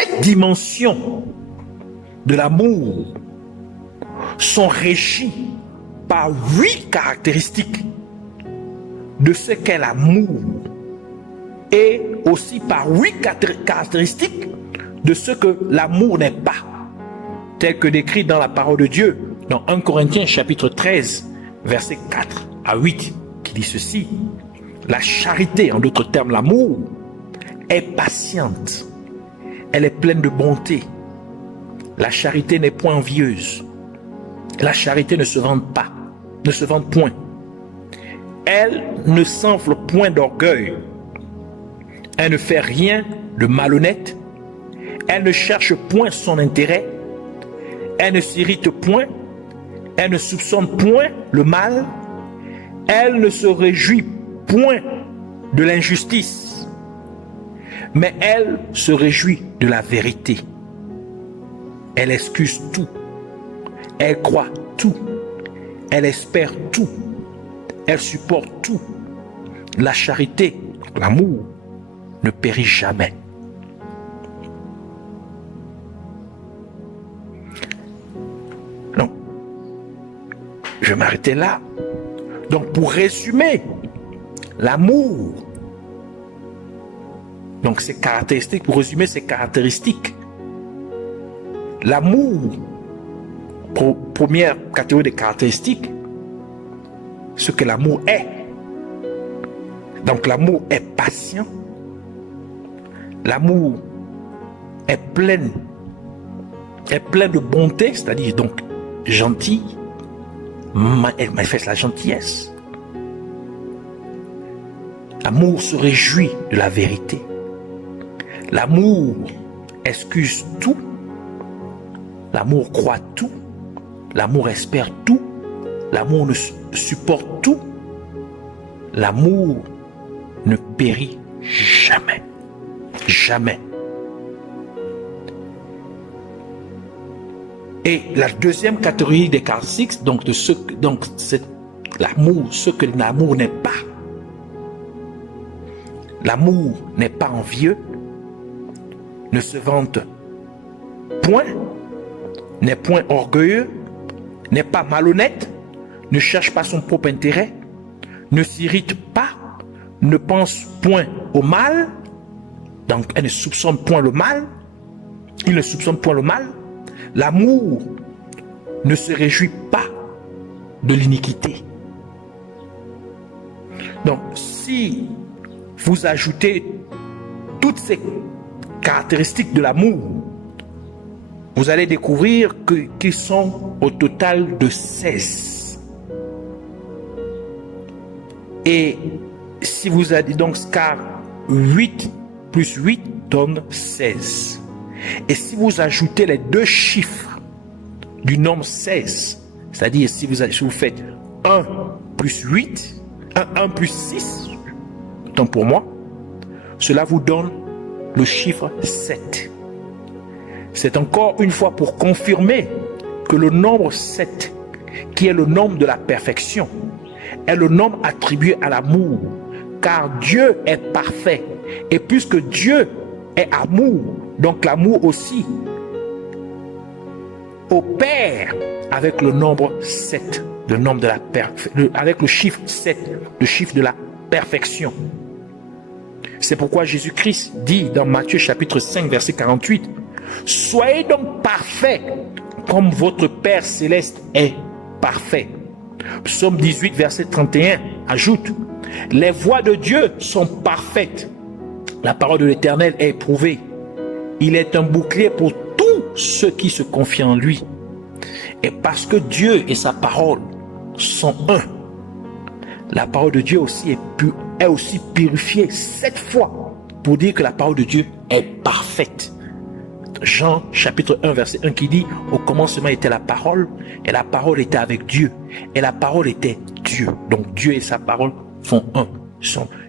7 dimensions de l'amour sont régies par 8 caractéristiques de ce qu'est l'amour et aussi par 8 caractéristiques de ce que l'amour n'est pas, tel que décrit dans la parole de Dieu dans 1 Corinthiens chapitre 13 versets 4 à 8 qui dit ceci: la charité, en d'autres termes l'amour, est patiente, elle est pleine de bonté. La charité n'est point envieuse. La charité ne se vante pas, ne se vante point. Elle ne s'enfle point d'orgueil. Elle ne fait rien de malhonnête. Elle ne cherche point son intérêt. Elle ne s'irrite point. Elle ne soupçonne point le mal. Elle ne se réjouit point de l'injustice. Mais elle se réjouit de la vérité. Elle excuse tout. Elle croit tout. Elle espère tout. Elle supporte tout. La charité, l'amour, ne périt jamais. Non. Je vais m'arrêter là. Donc, pour résumer, l'amour, donc ses caractéristiques, pour résumer ses caractéristiques, l'amour, première catégorie de caractéristiques, ce que l'amour est. Donc l'amour est patient, l'amour est plein de bonté, c'est-à-dire donc gentil, elle manifeste la gentillesse. L'amour se réjouit de la vérité. L'amour excuse tout. L'amour croit tout. L'amour espère tout. L'amour ne supporte tout. L'amour ne périt jamais. Jamais. Et la deuxième catégorie des caractéristiques, donc c'est l'amour, ce que l'amour n'est pas. L'amour n'est pas envieux, ne se vante point, n'est point orgueilleux, n'est pas malhonnête, ne cherche pas son propre intérêt, ne s'irrite pas, ne pense point au mal, donc elle ne soupçonne point le mal, il ne soupçonne point le mal. L'amour ne se réjouit pas de l'iniquité. Donc, si vous ajoutez toutes ces caractéristiques de l'amour, vous allez découvrir qu'ils sont au total de 16. Et si vous avez donc, car 8 plus 8 donne 16. Et si vous ajoutez les deux chiffres du nombre 16, c'est-à-dire si vous faites 1 plus 8, 1 plus 6, tant pour moi, cela vous donne le chiffre 7. C'est encore une fois pour confirmer que le nombre 7, qui est le nombre de la perfection, est le nombre attribué à l'amour, car Dieu est parfait. Et puisque Dieu est amour, donc l'amour aussi opère avec le nombre 7, le nombre de la avec le chiffre 7, le chiffre de la perfection. C'est pourquoi Jésus-Christ dit dans Matthieu chapitre 5 verset 48, soyez donc parfaits comme votre Père céleste est parfait. Psaume 18 verset 31 ajoute, les voies de Dieu sont parfaites. La parole de l'Éternel est éprouvée. Il est un bouclier pour tous ceux qui se confient en lui. Et parce que Dieu et sa parole sont un, la parole de Dieu aussi est aussi purifiée 7 fois pour dire que la parole de Dieu est parfaite. Jean chapitre 1 verset 1 qui dit, au commencement était la parole et la parole était avec Dieu et la parole était Dieu. Donc Dieu et sa parole font un.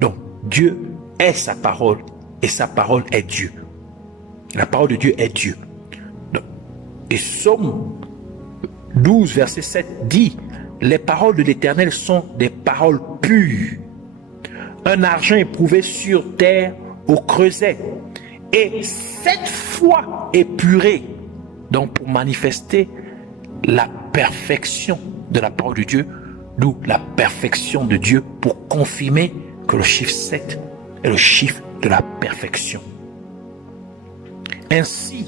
Donc Dieu est sa parole et sa parole est Dieu. La parole de Dieu est Dieu. Et Psaume 12 verset 7 dit, les paroles de l'Éternel sont des paroles pures, un argent éprouvé sur terre au creuset, Et cette foi épurée, donc pour manifester la perfection de la parole de Dieu, d'où la perfection de Dieu pour confirmer que le chiffre 7 est le chiffre de la perfection. Ainsi,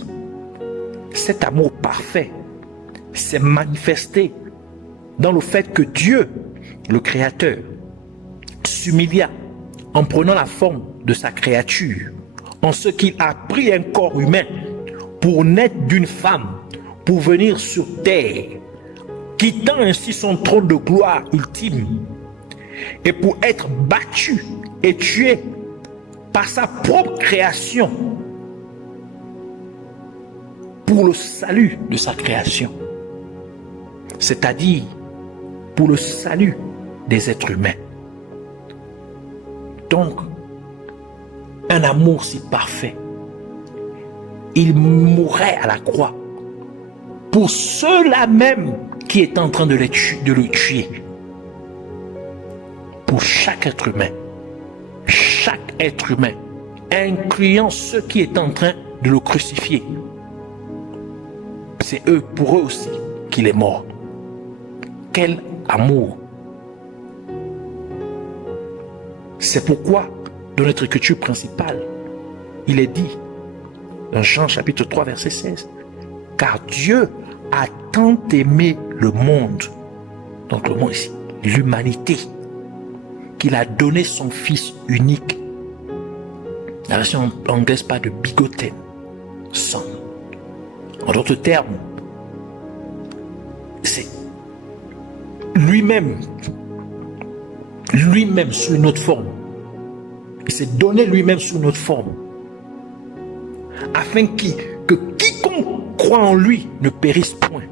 cet amour parfait s'est manifesté dans le fait que Dieu, le Créateur, s'humilia en prenant la forme de sa créature, en ce qu'il a pris un corps humain pour naître d'une femme, pour venir sur terre, quittant ainsi son trône de gloire ultime, et pour être battu et tué par sa propre création, pour le salut de sa création, c'est-à-dire pour le salut des êtres humains. Donc, un amour si parfait, il mourrait à la croix pour ceux-là même qui est en train de le tuer. Pour chaque être humain, incluant ceux qui est en train de le crucifier. C'est pour eux aussi qu'il est mort. Quel amour! C'est pourquoi, dans notre écriture principale, il est dit, dans Jean chapitre 3, verset 16, « Car Dieu a tant aimé le monde, donc le monde ici, l'humanité, qu'il a donné son Fils unique. » La version anglaise parle de begotten, son. En d'autres termes, c'est lui-même sous une autre forme. Il s'est donné lui-même sous une autre forme. Afin que quiconque croit en lui ne périsse point,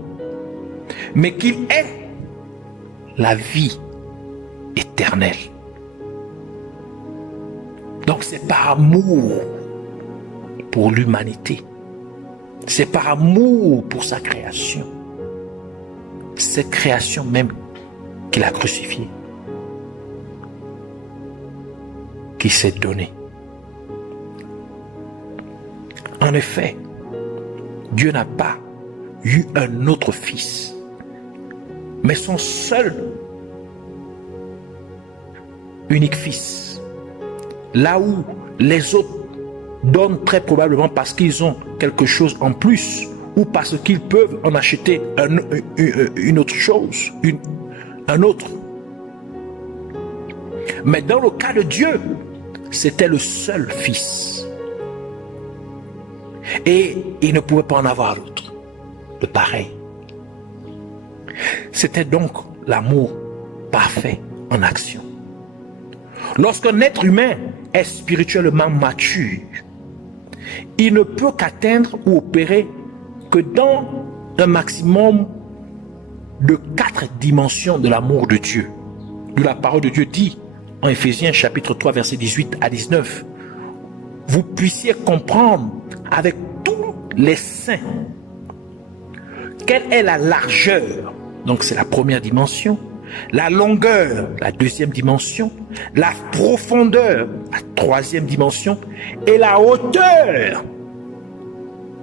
mais qu'il ait la vie éternelle. Donc c'est par amour pour l'humanité. C'est par amour pour sa création. Cette création même qu'il a crucifiée, qui s'est donné. En effet, Dieu n'a pas eu un autre fils, mais son seul unique fils. Là où les autres donnent très probablement parce qu'ils ont quelque chose en plus ou parce qu'ils peuvent en acheter une autre chose, un autre. Mais dans le cas de Dieu, c'était le seul fils. Et il ne pouvait pas en avoir d'autre, de pareil. C'était donc l'amour parfait en action. Lorsqu'un être humain est spirituellement mature, il ne peut qu'atteindre ou opérer que dans un maximum de 4 dimensions de l'amour de Dieu. D'où la parole de Dieu dit en Éphésiens chapitre 3 versets 18 à 19, vous puissiez comprendre avec tous les saints quelle est la largeur, donc c'est la première dimension, la longueur, la deuxième dimension, la profondeur, la troisième dimension, et la hauteur,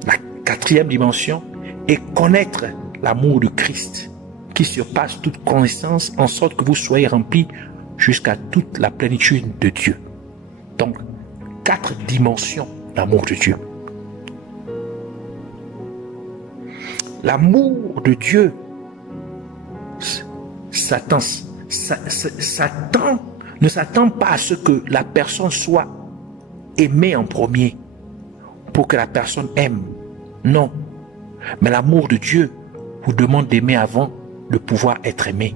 la quatrième dimension, et connaître l'amour de Christ qui surpasse toute connaissance, en sorte que vous soyez remplis jusqu'à toute la plénitude de Dieu. Donc, 4 dimensions d'amour de Dieu. L'amour de Dieu, Satan ne s'attend pas à ce que la personne soit aimée en premier pour que la personne aime. Non. Mais l'amour de Dieu vous demande d'aimer avant de pouvoir être aimé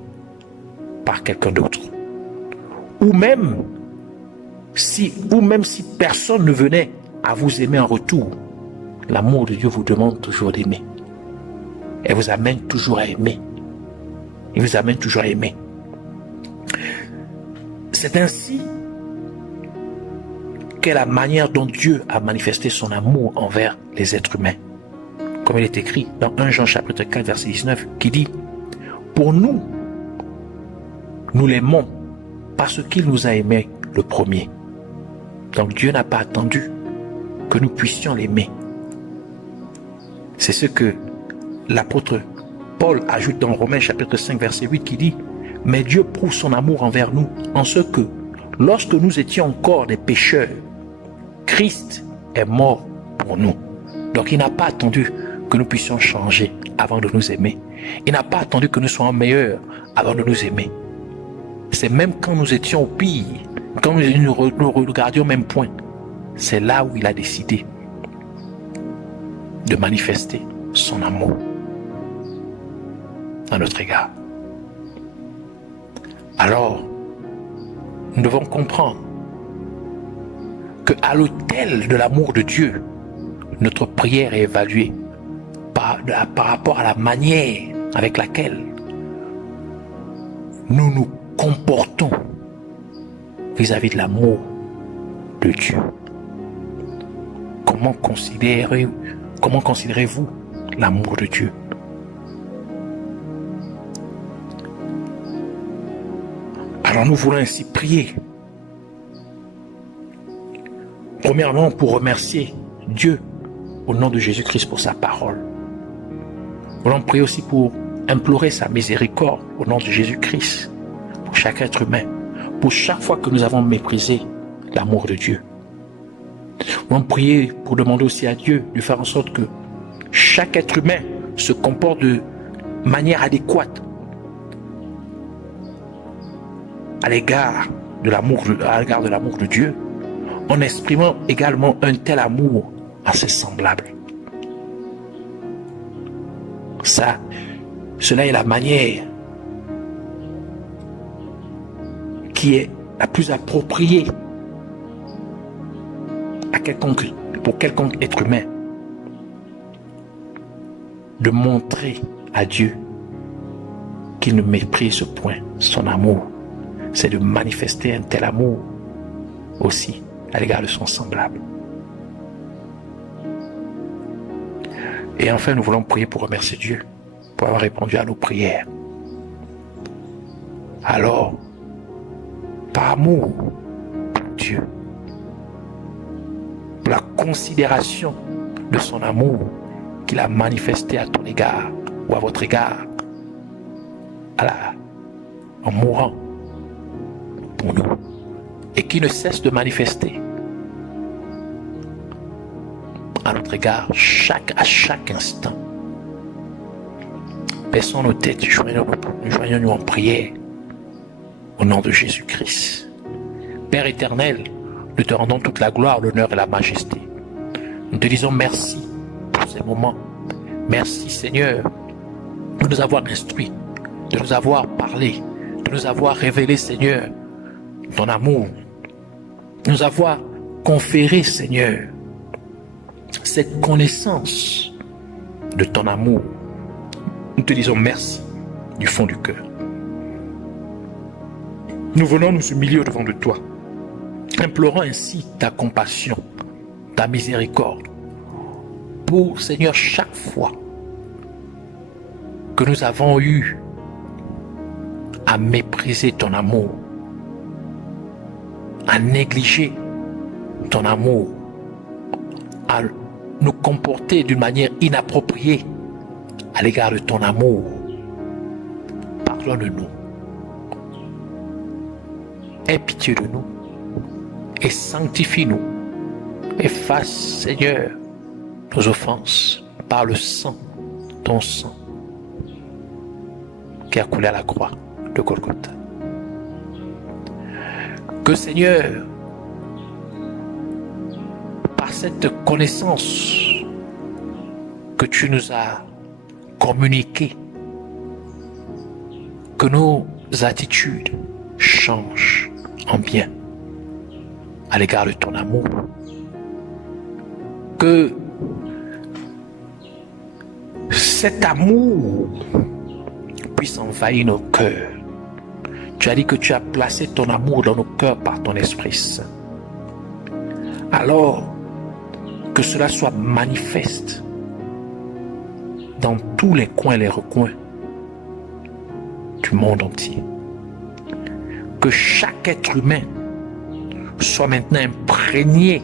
par quelqu'un d'autre. Ou même si personne ne venait à vous aimer en retour, l'amour de Dieu vous demande toujours d'aimer. Et vous amène toujours à aimer. Il vous amène toujours à aimer. C'est ainsi qu'est la manière dont Dieu a manifesté son amour envers les êtres humains. Comme il est écrit dans 1 Jean chapitre 4 verset 19 qui dit « Pour nous, nous l'aimons parce qu'il nous a aimés le premier. » Donc Dieu n'a pas attendu que nous puissions l'aimer. C'est ce que l'apôtre Paul ajoute dans Romains chapitre 5 verset 8 qui dit « Mais Dieu prouve son amour envers nous en ce que, lorsque nous étions encore des pécheurs, Christ est mort pour nous. » Donc il n'a pas attendu que nous puissions changer avant de nous aimer. Il n'a pas attendu que nous soyons meilleurs avant de nous aimer. C'est même quand nous étions au pire, quand nous ne regardions au même point, c'est là où il a décidé de manifester son amour à notre égard. Alors, nous devons comprendre qu'à l'autel de l'amour de Dieu, notre prière est évaluée par rapport à la manière avec laquelle nous nous comportons vis-à-vis de l'amour de Dieu. Comment considérez-vous l'amour de Dieu? Alors nous voulons ainsi prier. Premièrement, pour remercier Dieu au nom de Jésus-Christ pour sa parole. Nous voulons prier aussi pour implorer sa miséricorde au nom de Jésus-Christ pour chaque être humain, pour chaque fois que nous avons méprisé l'amour de Dieu. Nous voulons prier pour demander aussi à Dieu de faire en sorte que chaque être humain se comporte de manière adéquate à l'égard de l'amour de Dieu, en exprimant également un tel amour à ses semblables. Cela est la manière qui est la plus appropriée pour quelconque être humain de montrer à Dieu qu'il ne méprise point son amour. C'est de manifester un tel amour aussi à l'égard de son semblable. Et enfin, nous voulons prier pour remercier Dieu pour avoir répondu à nos prières. Alors, par amour pour Dieu, pour la considération de son amour qu'il a manifesté à ton égard ou à votre égard, en mourant pour nous, et qui ne cesse de manifester à notre égard à chaque instant. Baissons nos têtes, joignons-nous en prière au nom de Jésus-Christ. Père éternel, nous te rendons toute la gloire, l'honneur et la majesté. Nous te disons merci pour ces moments. Merci Seigneur de nous avoir instruits, de nous avoir parlé, de nous avoir révélé Seigneur ton amour, de nous avoir conféré Seigneur cette connaissance de ton amour. Nous te disons merci du fond du cœur. Nous venons nous humilier devant de toi, implorant ainsi ta compassion, ta miséricorde, pour Seigneur chaque fois que nous avons eu à mépriser ton amour, à négliger ton amour, à nous comporter d'une manière inappropriée à l'égard de ton amour. Pardonne-nous. Aie pitié de nous et sanctifie-nous. Efface, Seigneur, nos offenses par le sang, ton sang, qui a coulé à la croix de Golgotha. Que, Seigneur, par cette connaissance que tu nous as communiquée, que nos attitudes changent en bien à l'égard de ton amour, que cet amour puisse envahir nos cœurs. Tu as dit que tu as placé ton amour dans nos cœurs par ton Esprit Saint. Alors, que cela soit manifeste dans tous les coins et les recoins du monde entier. Que chaque être humain soit maintenant imprégné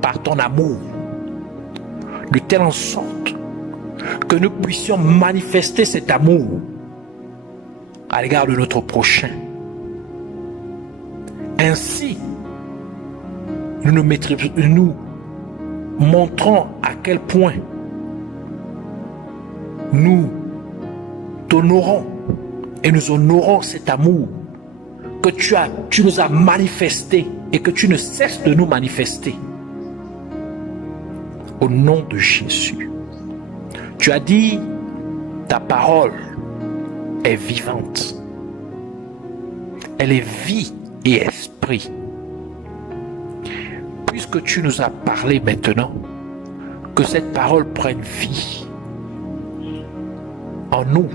par ton amour de telle en sorte que nous puissions manifester cet amour à l'égard de notre prochain. Ainsi, nous montrons à quel point nous t'honorons et nous honorons cet amour que tu nous as manifesté et que tu ne cesses de nous manifester. Au nom de Jésus. Tu as dit, ta parole est vivante. Elle est vie et esprit. Puisque tu nous as parlé maintenant, que cette parole prenne vie en nous,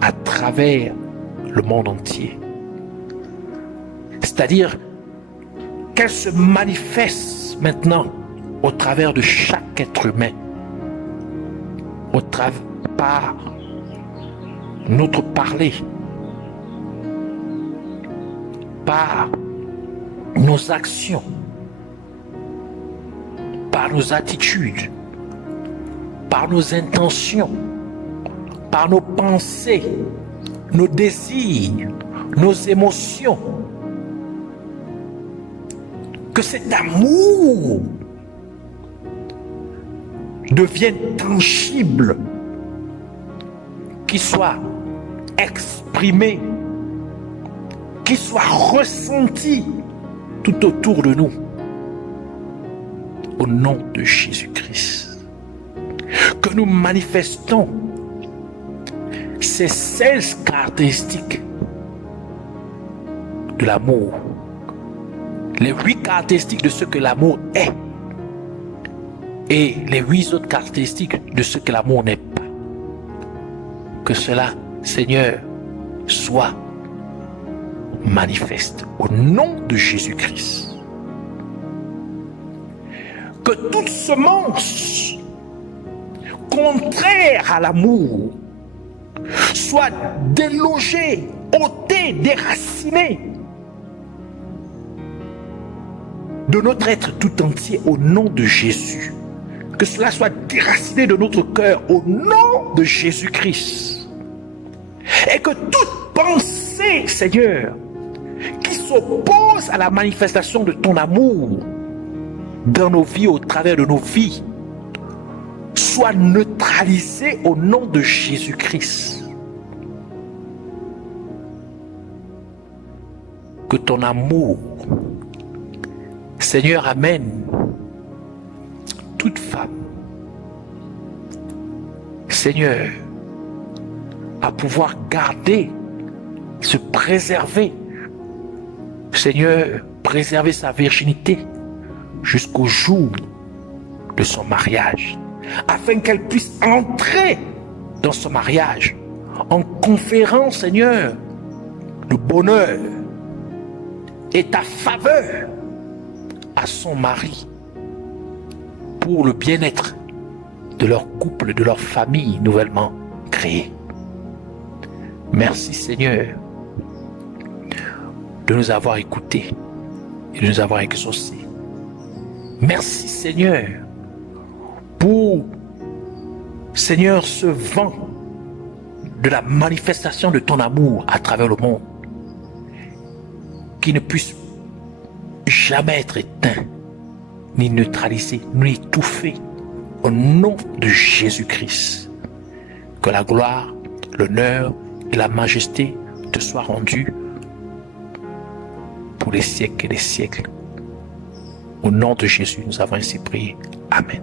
à travers le monde entier. C'est-à-dire qu'elle se manifeste maintenant au travers de chaque être humain, par notre parler, par nos actions, par nos attitudes, par nos intentions, par nos pensées, nos désirs, nos émotions. Que cet amour devienne tangible, qu'il soit exprimé, qu'il soit ressenti tout autour de nous. Au nom de Jésus-Christ. Que nous manifestons ces 16 caractéristiques de l'amour. Les 8 caractéristiques de ce que l'amour est. Et les 8 autres caractéristiques de ce que l'amour n'est pas. Que cela, Seigneur, soit manifeste au nom de Jésus-Christ. Que toute semence contraire à l'amour soit délogée, ôtée, déracinée de notre être tout entier au nom de Jésus. Que cela soit déraciné de notre cœur au nom de Jésus-Christ. Et que toute pensée, Seigneur, qui s'oppose à la manifestation de ton amour dans nos vies, au travers de nos vies, soit neutralisée au nom de Jésus-Christ. Que ton amour, Seigneur, amène toute femme, Seigneur, à pouvoir garder, se préserver, Seigneur, préserver sa virginité jusqu'au jour de son mariage, afin qu'elle puisse entrer dans son mariage en conférant, Seigneur, le bonheur et ta faveur à son mari pour le bien-être de leur couple, de leur famille nouvellement créée. Merci, Seigneur, de nous avoir écoutés et de nous avoir exaucés. Merci, Seigneur, pour, Seigneur, ce vent de la manifestation de ton amour à travers le monde, qui ne puisse jamais être éteint, ni neutralisé, ni étouffé, au nom de Jésus-Christ. Que la gloire, l'honneur et la majesté te soient rendus pour les siècles et les siècles. Au nom de Jésus, nous avons ainsi prié. Amen.